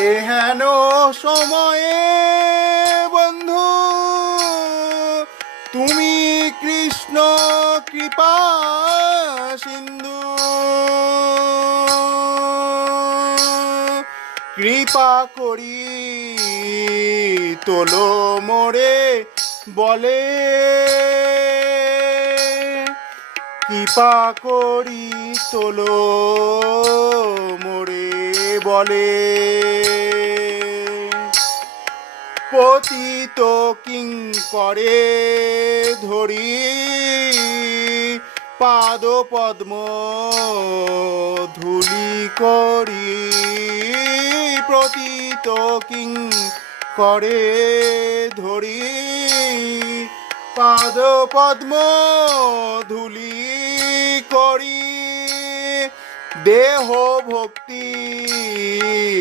এহেন সময়ে বন্ধু তুমি কৃষ্ণ কৃপা সিন্ধু, কৃপা করি তোলো মোরে বলে, কৃপা করি তোলো মোরে বলে। পতিত কিঙ্করে ধরি পাদ পদ্ম ধূলি করি, পতিত কিঙ্করে ধরি পাদ পদ্ম ধূলি করি, দেহ ভক্তি